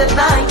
the night.